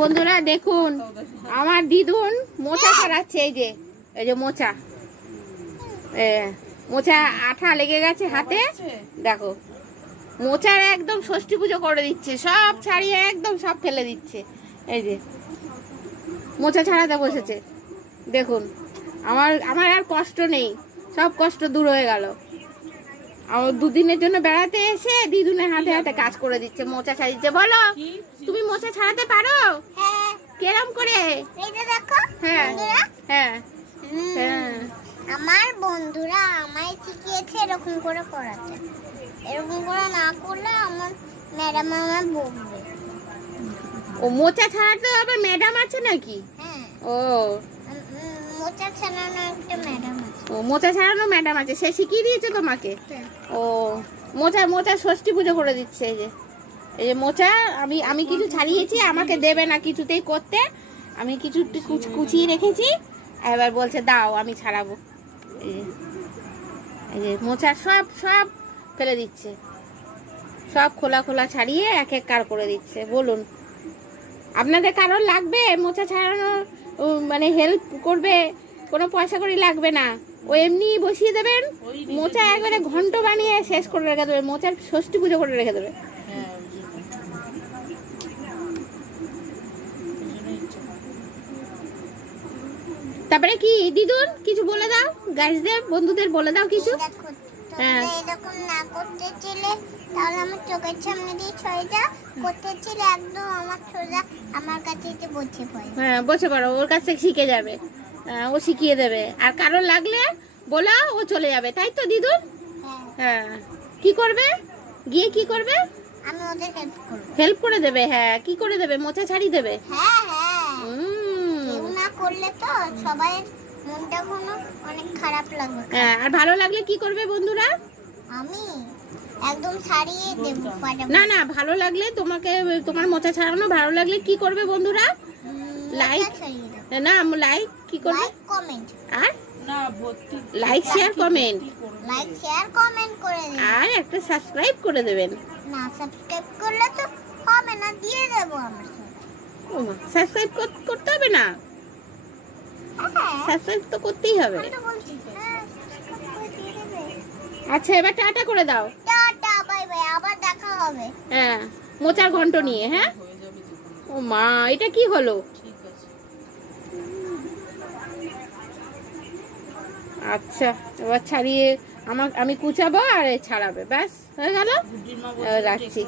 বন্ধুরা দেখুন আমার দিদুন মোচা ছাড়াচ্ছে। এই যে মোচা, মোচা আঠা লেগে গেছে হাতে। দেখো মোচার একদম ষষ্ঠী পুজো করে দিচ্ছে, সব ছাড়িয়ে একদম সব ফেলে দিচ্ছে। এই যে মোচা ছাড়াতে বসেছে। দেখুন আমার আর কষ্ট নেই, সব কষ্ট দূর হয়ে গেল। আমার দুদিনের জন্য বেড়াতে এসে দিদুনের হাতে হাতে কাজ করে দিচ্ছে, মোচা ছাড়িয়েছে। বলো তুমি মোচা ছাড়াতে পারো? হ্যাঁ। কেরম করে? এই যে দেখো হ্যাঁ হ্যাঁ হ্যাঁ। আমার বন্ধুরা আমায় শিখিয়েছে এরকম করে করাতে। এরকম করে না করলে আমার ম্যাডাম আমায় বকবে। ও মোচা ছাড়াতে আবার ম্যাডাম আছে নাকি? হ্যাঁ। ও মোচা ছাড়ানো একটা ম্যাডাম আছে। ও মোচা ছাড়ানো ম্যাডাম আছে, সে শিখিয়ে দিয়েছে তোমাকে? হ্যাঁ। ও মোচা ষষ্ঠী পুজো করে দিচ্ছে। এই যে মোচা আমি কিছু ছাড়িয়েছি, আমাকে দেবে না কিছুতেই করতে। আমি কিছু কুচিয়ে রেখেছি, এবার বলছে দাও আমি ছাড়াবো। এই যে মোচা সব ফেলে দিচ্ছে, সব খোলা ছাড়িয়ে এক এক কার করে দিচ্ছে। বলুন আপনাদের কারোর লাগবে মোচা ছাড়ানো, মানে হেল্প করবে? কোনো পয়সা করি লাগবে না, ও এমনি বসিয়ে দেবেন। মোচা একবারে ঘন্ট বানিয়ে শেষ করে রেখে দেবে, মোচার ষষ্ঠী পুজো করে রেখে দেবে। তারপরে কি দিদুন কিছু বলে দাও, গাইজদের বন্ধুদের বলে দাও কিছু। হ্যাঁ, এরকম না করতে চাইলে তাহলে আমার চোখের সামনে দিয়ে ছয় যা করতে চাইলে একদম আমার সোজা আমার কাছে এসে বসে পড়ে। হ্যাঁ বসে পড়ো, ওর কাছ থেকে শিখে যাবে, ও শিখিয়ে দেবে। আর কারোর লাগলে বলা, ও চলে যাবে, তাই তো দিদুন? হ্যাঁ। কি করবে গিয়ে, কি করবে? আমি ওদের হেল্প করব। হেল্প করে দেবে? হ্যাঁ কি করে দেবে? মোচা ছাড়িয়ে দেবে? হ্যাঁ হ্যাঁ। কেউ না করলে তো সবাই মনটা কোনো অনেক খারাপ লাগবে। হ্যাঁ, আর ভালো লাগলে কি করবে বন্ধুরা? আমি একদম ছাড়িয়ে দেব। না ভালো লাগলে তোমার মোচা ছাড়ানো ভালো লাগলে কি করবে বন্ধুরা? লাইক না, লাইক কি করবে? কমেন্ট। আর লাইক শেয়ার কমেন্ট করে দেবেন। আর একটা সাবস্ক্রাইব করে দেবেন। না সাবস্ক্রাইব করলে তো হবে না, দিয়ে দেব আমরা। ওমা, সাবস্ক্রাইব করতে হবে না? সাবস্ক্রাইব তো করতেই হবে। আচ্ছা এবার টাটা করে দাও। টাটা বাই বাই, আবার দেখা হবে। হ্যাঁ মোচার ঘন্ট নিয়ে। হ্যাঁ ও মা, এটা কি হলো? আচ্ছা এবার ছাড়িয়ে আমি কুচাবো আর ছাড়াবে, ব্যাস হয়ে গেল। রাখছি।